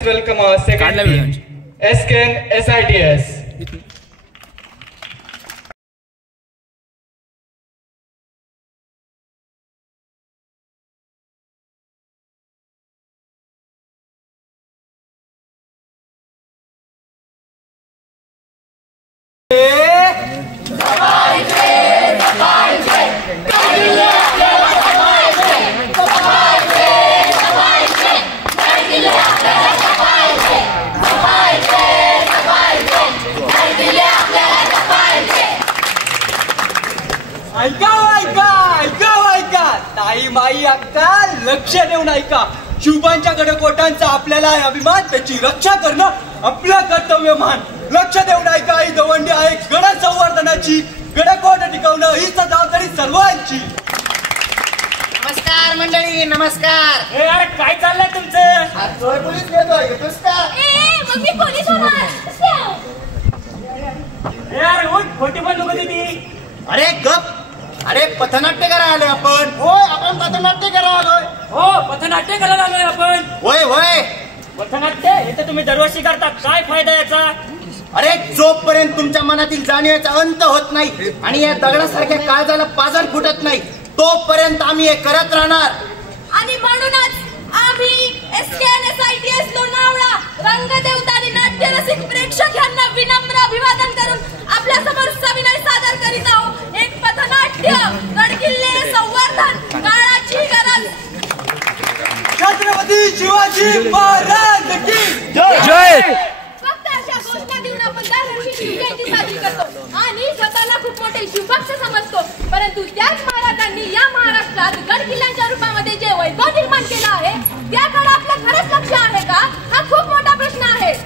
Welcome our second team, SKN SITS. ताई माई अक्का लक्ष देऊन ऐका. शिवबांच्या गडकोटांचा आपल्याला अभिमान, त्याची रक्षा करणं आपलं कर्तव्य मान. लक्ष देऊन ऐका, ही दवंडी आहे गड संवर्धनाची. गडकोट टिकवणं ही जबाबदारी सर्वांची. नमस्कार मंडळी, नमस्कार. अरे काय चाललंय तुमचं? पोलीस घेतोय, येतोस का? मग मी पोलीस होणार. यार उठ, खोटी पण नको ती. अरे गप. अरे पथनाट्य करायला आलोय आपण. होय, आपण पथनाट्य करायला आलोय. हो, पथनाट्य करायला आलोय आपण. होय होय. पथनाट्य हे तर तुम्ही दरवर्षी करता, काय फायदा याचा? अरे जोपर्यंत तुमच्या मनातील जाणीवेचा अंत होत नाही आणि या दगडासारख्या काळजाला पाजर फुटत नाही, तोपर्यंत आम्ही हे करत राहणार. आणि म्हणूनच आम्ही SKN SITS लोणावळा रंगदेवता आणि नाट्यरसिक प्रेक्षक यांना विनम्र अभिवादन करून आपल्या समोर सविनय सादर करीत आहोत. एक पथनाट्य, गडकिल्ले संवर्धन, काळाची गरज. छत्रपती शिवाजी महाराज की जय. फक्त अशा घोषणा देऊन आपण दरवर्षी शिवजयंती साजरी करतो आणि स्वतःला खूप मोठे शिवभक्त समजतो. परंतु त्याच महाराजांनी या महाराष्ट्रात गडकिल्ल्यांच्या रूपामध्ये जे वैभव निर्माण केलं आहे, त्याकडे आपलं खरंच लक्ष आहे का? हा खूप मोठा प्रश्न आहे.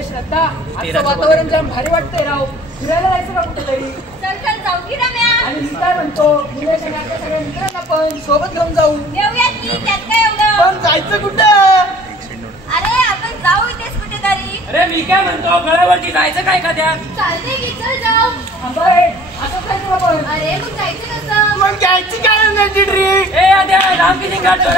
श्रद्धा, आजचं वातावरण जाम भारी वाटतंय राव. फिरायला जायचं का कुठेतरी? चल चल जाऊ की रम्या. आणि मी काय म्हणतो, निलेश आणि आपल्या सगळ्या मित्रांना पण सोबत घेऊन जाऊ. येऊयात की, त्यात काय एवढं? पण जायचं कुठं? अरे आपण जाऊ इथेच कुठेतरी. अरे मी काय म्हणतो, गडावरती जायचं काय का त्या? चालते की, चल जाऊ. थांबाय, असं जायचं आपण. अरे मग जायचं कसं? मग घ्यायची काय एनर्जी ड्रिंक? ए आद्या राम किती काढतो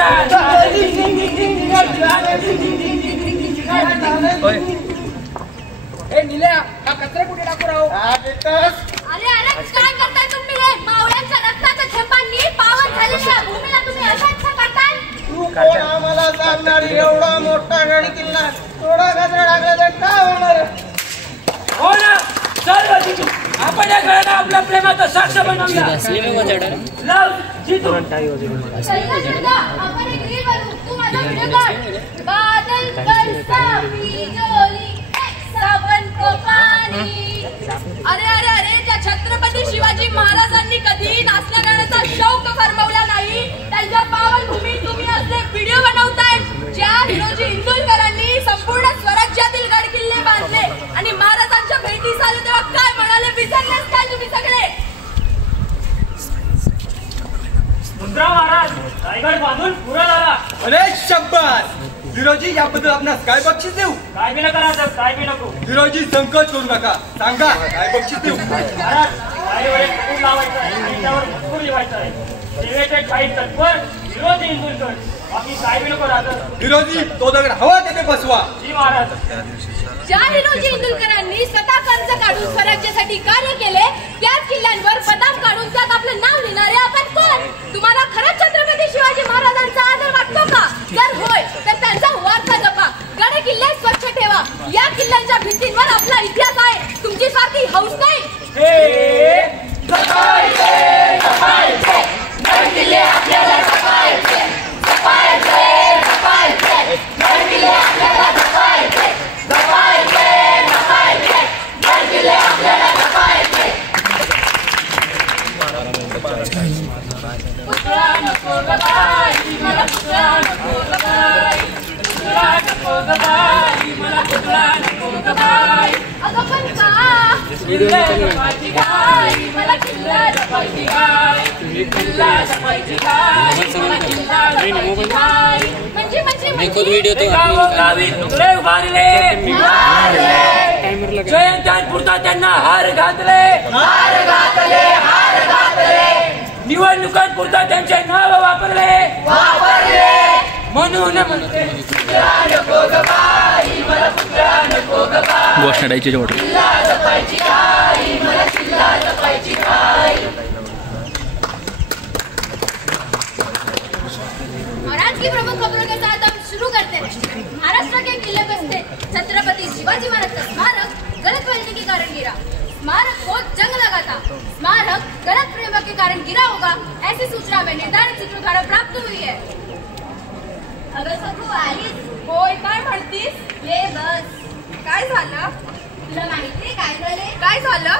ए निल्या, हा कचरा कुठे टाकू राव? अरे अरे काय करताय तुम्ही? हे मावळ्यांच्या रक्ताच्या थेंबांनी पावन झालेल्या भूमीला तुम्ही असंच करताय? तू कोण आम्हाला सांगणार? एवढा मोठा गड किल्ला थोडा कचरा टाकला तर काय होणार? हो ना, चल वरती तू. आपण या गडाला आपल्या प्रेमाचा साक्ष बनवूया. लव जितू. चलगा चलगा, आपण एक रील बनवू. तू माझा व्हिडिओ काढ. बादल बरसा बिजोली, सावन को पानी. अरे अरे अरे, त्या छत्रपती शिवाजी महाराजांनी कधी नाचण्या गाण्याचा शौक फरमावला नाही. त्यांच्या पावन भूमीत तुम्ही असले व्हिडिओ बनवताय. ज्या हिरोजी इंदुलकरांनी संपूर्ण स्वराज्यातील गडकिल्ले बांधले आणि महाराजांच्या भेटी झाले तेव्हा काय म्हणाले, विसरलेच काय तुम्ही सगळे? मुद्रा महाराज रायगड बांधून पुरा झाला. अरे शब्बास हिरोजी, याबद्दल आपणास काय बक्षीस देऊ? काय बी नका राहत, काय बी नको. हिरोजी संकोच करू नका, सांगा काय बक्षीस देऊ? महाराज गाडीवर एक कुकुर लावायचं आहे आणि त्यावर मजकूर लिहायचा आहे. सेवेचे काही तत्पर विरोधी इंदुलकर, बाकी काय बी नको राहत. हिरोजी, तो दगड हवा तेथे बसवा. जी महाराज. ज्या हिरोजी इंदुलकरांनी स्वतः कर्ज काढून स्वराज्यासाठी कार्य केले, त्याच किल्ल्यांवर बदाम काढून त्यात आपलं नाव लिहिणारे आपण कोण? तुम्हाला खरंच छत्रपती शिवाजी महाराजांचा आदर वाटतो का? जर होय तर त्यांचा वारसा जपा, गड किल्ले स्वच्छ ठेवा. या किल्ल्यांच्या भिंतींवर आपला इतिहास आहे, तुमची सारखी हौस नाही. गडकिल्ले आपल्याला जपायचे, जपायचे, जपायचे. गडकिल्ले आपल्याला जपायचे, जपायचे, जपायचे. गडकिल्ले आपल्याला जपायचे. पुतळा नको ग बाई, मला पुतळा नको ग बाई. पुतळा नको ग बाई, मला पुतळा नको ग बाई. अगं पण का किल्ला जपायची काय मला किल्ला जपायची काय किल्ला जपायची काय मला किल्ला जपायची काय म्हणजे गावी तुकडे उभारले जयंतांपुरता त्यांना हार घातले निवडणुकांपुरता त्यांचे नाव वापरले म्हणून म्हणते राजकीय प्रमुख खबरों के साथ हम शुरू करते हैं। महाराष्ट्र के किले बस्ते छत्रपति शिवाजी महाराज का स्मारक गलत फहमी के कारण गिरा। स्मारक को जंग लगा था। स्मारक गलत प्रेम के कारण गिरा होगा, ऐसी सूचना हमें निर्धारित सूत्रों द्वारा प्राप्त हुई है। अगं सखू आलीस? होय, काय म्हणतीस? ये बस. काय झालं? तुला माहिती काय झाले? काय झालं?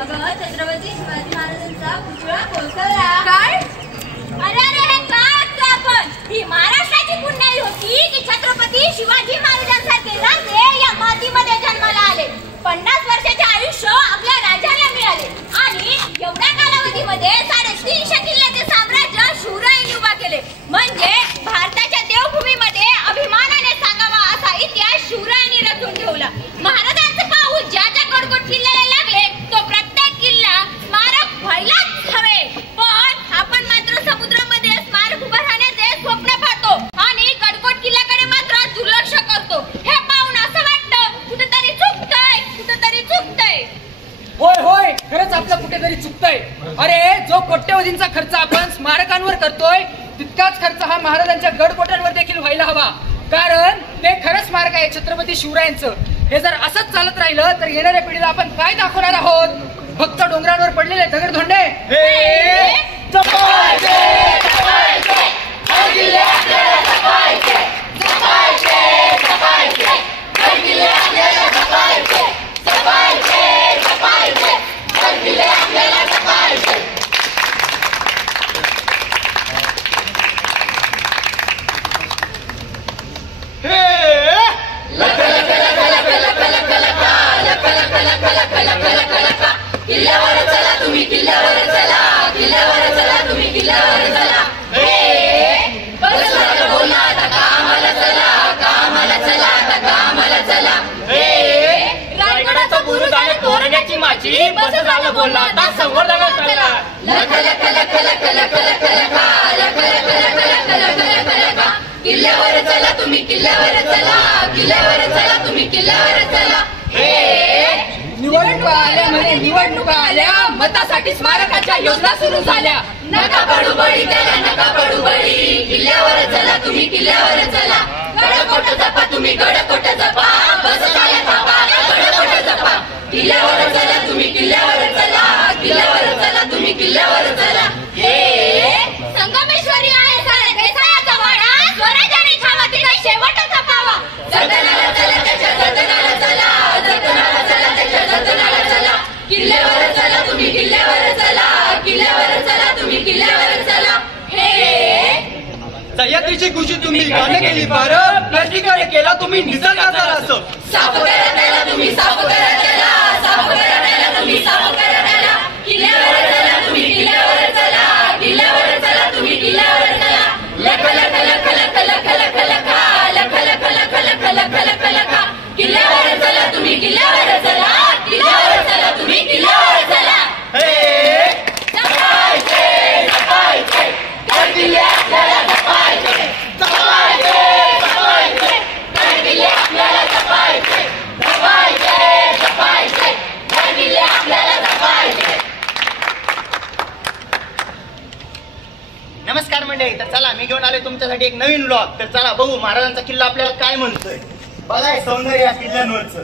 अगं छत्रपती शिवाजी महाराजांचा पुतळा कोसळला. काय? अरे अरे हे काय ऐकतो आपण? ही महाराष्ट्राची पुण्याई होती की छत्रपती शिवाजी महाराजांसारखे राजे या मातीमध्ये जन्माला आले. 50 वर्षाचे आयुष्य आपल्या राजाला मिळाले आणि एवढ्या कालावधीमध्ये 350 किल्ल्याचे साम्राज्य शूराईने उभा केले. म्हणजे भारताच्या देवभूमीमध्ये अभिमानाने सांगावा असा इतिहास शूराईने रचून ठेवला. महाराजांचं पाऊल ज्या ज्या गडकोट किल्ल्याला लागले तो प्रत्येक किल्ला स्मारक व्हायलाच हवे. पण आपण मात्र समुद्रामध्ये स्मारक उभं राहण्याचे स्वप्न पाहतो आणि गडकोट किल्ल्याकडे मात्र दुर्लक्ष करतो. हे पाहून असं वाटतं कुठेतरी चुकतंय. होय होय, खरंच आपलं कुठेतरी चुकतंय. अरे जो कोट्यवधींचा खर्च आपण स्मारकांवर करतोय तितकाच खर्च हा महाराजांच्या गडकोटांवर देखील व्हायला हवा. कारण ते खरं स्मारक आहे छत्रपती शिवरायांचं. हे जर असंच चालत राहिलं तर येणाऱ्या पिढीला आपण काय दाखवणार आहोत? फक्त डोंगरांवर पडलेले दगडधोंडे. किल्ल्यावर चला तुम्ही किल्ल्यावर चला तुम्ही किल्ल्यावर चला. बस बोलला आता कामाला चला. रायगडाचा बुरुज आणि तोरण्याची माची बस झालं बोलला आता संवर्धनात चला. किल्ल्यावर चला तुम्ही किल्ल्यावर चला. निवडणुका आल्या मतासाठी स्मारकाच्या योजना सुरू झाल्या. नका पडू बळी किल्ल्यावर चला तुम्ही किल्ल्यावर चला. गडकोट जपा तुम्ही गडकोट जपा. बस झाल्या थापा गडकोट जपा. किल्ल्यावर चला तुम्ही किल्ल्यावर चला. संगमेश्वरी आहे देसायाचा वाडा. स्वराज्याने छावा तिला शेवटचा पावा. जतनाला चला त्याच्या जतनाला चला. किल्ल्यावर चला तुम्ही किल्ल्यावर चला. सह्याद्रीची खुशी तुम्ही गाणं केली पारं. प्लास्टिकाने केला तुम्ही निसर्गाचा रस. साफ करा त्याला तुम्ही साफ करा त्याला. किल्ल्यावर चला तुम्ही किल्ल्यावर चला. लख किल्ल्यावर चला तुम्ही किल्ल्यावर चला. नमस्कार मंडळी. तर चला मी घेऊन आलोय तुमच्यासाठी एक नवीन ब्लॉग. तर चला बघू महाराजांचा किल्ला आपल्याला काय म्हणतोय. बघाय सौंदर्य या किल्ल्यांवरच.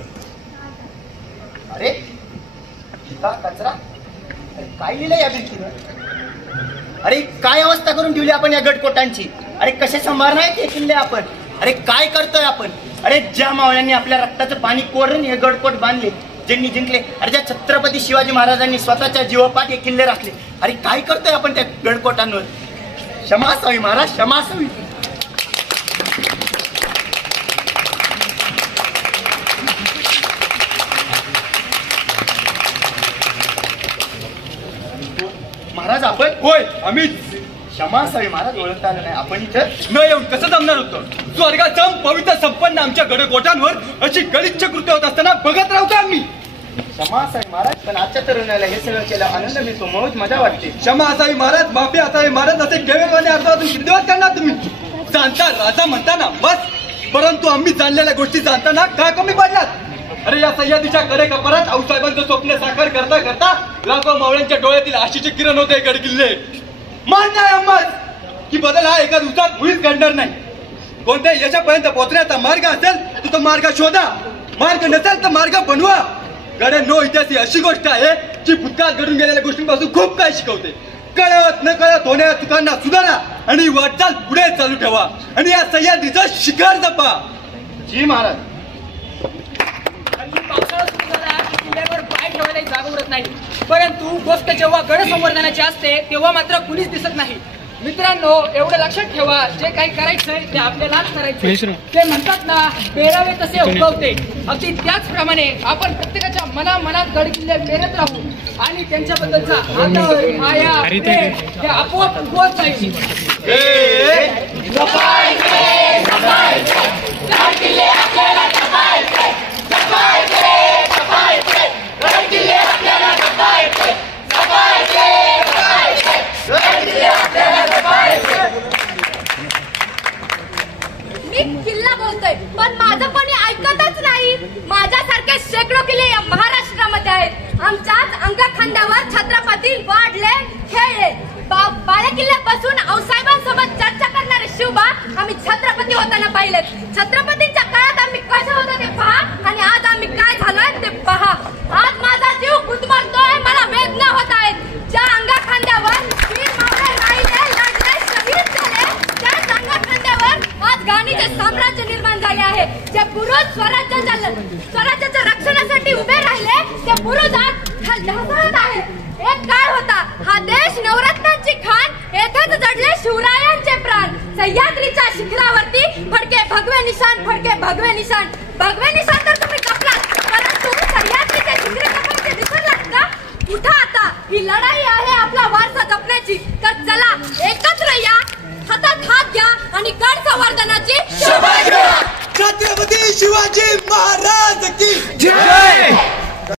अरे किल्ला कचरा. काय लिहिलंय या भिंतीवर? अरे काय अवस्था करून ठेवली आपण या गडकोटांची. अरे कसे सांभाळणार हे किल्ले आपण. अरे काय करतोय आपण. अरे ज्या मावळ्यांनी आपल्या रक्ताचं पाणी कोरून हे गडकोट बांधले, ज्यांनी जिंकले. अरे ज्या छत्रपती शिवाजी महाराजांनी स्वतःच्या जीवपाठ हे किल्ले राखले. अरे काय करतोय आपण त्या गडकोटांवर. क्षमा असावी महाराज, क्षमा असावी. महाराज आपण? होय आम्ही. क्षमासाई महाराज ओळखता आलं नाही, आपण इथं न येऊन कसं जमणार होतं? स्वर्गाचं पवित्र संपन्न आमच्या गडकोटांवर अशी गलिच्छ कृत्य होत असताना बघत राहू का आम्ही? क्षमासाई महाराज, पण आजच्या तरुणाला हे सगळं केलं आनंद मिळतो, मौज मजा वाटते. क्षमासाई महाराज, माफी असाई महाराज असे केवळवाने अर्थातून किती दिवस करणार तुम्ही? जाणता राजा म्हणताना बस, परंतु आम्ही जाणलेल्या गोष्टी जाणताना का कमी पडलात? अरे या सह्याद्रीच्या कडे कपारात आऊसाहेबांचं स्वप्न साकार करता करता लाखो मावळ्यांच्या डोळ्यातील आशेचे किरण होते गडकिल्ले. मान्य आहे अम्माज की बदल हा एका दिवसात मुळीच घडणार नाही. कोणत्याही यशापर्यंत पोहोचण्याचा मार्ग असेल तर तो मार्ग शोधा, मार्ग नसेल तर मार्ग बनवा. गडे नो इतिहास ही अशी गोष्ट आहे जी भूतकाळात घडून गेलेल्या गोष्टींपासून खूप काही शिकवते. कळत न कळत होणाऱ्या चुकांना सुधारा आणि वाटचाल पुढे चालू ठेवा आणि या सह्याद्रीचं शिखर जपा. जी महाराज. पावसाळा सुरू झाला की किल्ल्यावर पाय ठेवायला जागा उरत नाही, परंतु गोष्ट जेव्हा गड संवर्धनाची असते तेव्हा मात्र कुणीच दिसत नाही. मित्रांनो, एवढं लक्षात ठेवा, जे काही करायचंय ते आपल्यालाच करायचं. ते म्हणतात ना, पेरावे तसे उगवते, अगदी त्याचप्रमाणे आपण प्रत्येकाच्या मनात गड किल्ले पेरत राहू आणि त्यांच्याबद्दलचा आदर, माया, प्रेम हे आपोआप उगवत जाईल. मी किल्ला बोलतोय, पण माझं कोणी ऐकतच नाही. माझ्यासारखे शेकडो किल्ले या महाराष्ट्रामध्ये आहेत. आमच्याच अंगखांद्यावर छत्रपती वाढले, खेळले. बाळ्या किल्ल्यापासून आऊसाहेबांसोबत चर्चा करणारे शिवबा आम्ही छत्रपती होताना पाहिलेत. छत्रपतींच्या काळात आम्ही कसं होतं ते पहा आणि आज आम्ही काय झालोय ते पहा. आज माझा जीव गुदमरतोय, मला वेदना होत आहेत. ज्या अंगखांद्यावर वीर मावळे राहिले, लढले, शहीद झाले, त्याच अंगखांद्यावर आज घाणीचे साम्राज्य निर्माण झाले आहे. जे पुरुष स्वराज्याच्या रक्षणासाठी उभे राहिले ते पुरुष आज ढासळत आहे. एक काळ होता, हा देश नवरत्नांची खाण, येथेच जडले शिवरायांचे प्राण. सह्याद्रीच्या शिखरावरती फडके भगवे निशाण, फडके भगवे निशाण. भगवे निशाण तर तुम्ही कपलात, परंतु सह्याद्रीचे शिखरे कपल्याचे विसरलात का? उठा आता, ही लढाई आहे आपला वारसा जपण्याची. तर चला एकत्र या, हातात हात घ्या आणि गड संवर्धनाची शपथ घ्या. छत्रपती शिवाजी महाराज की जय.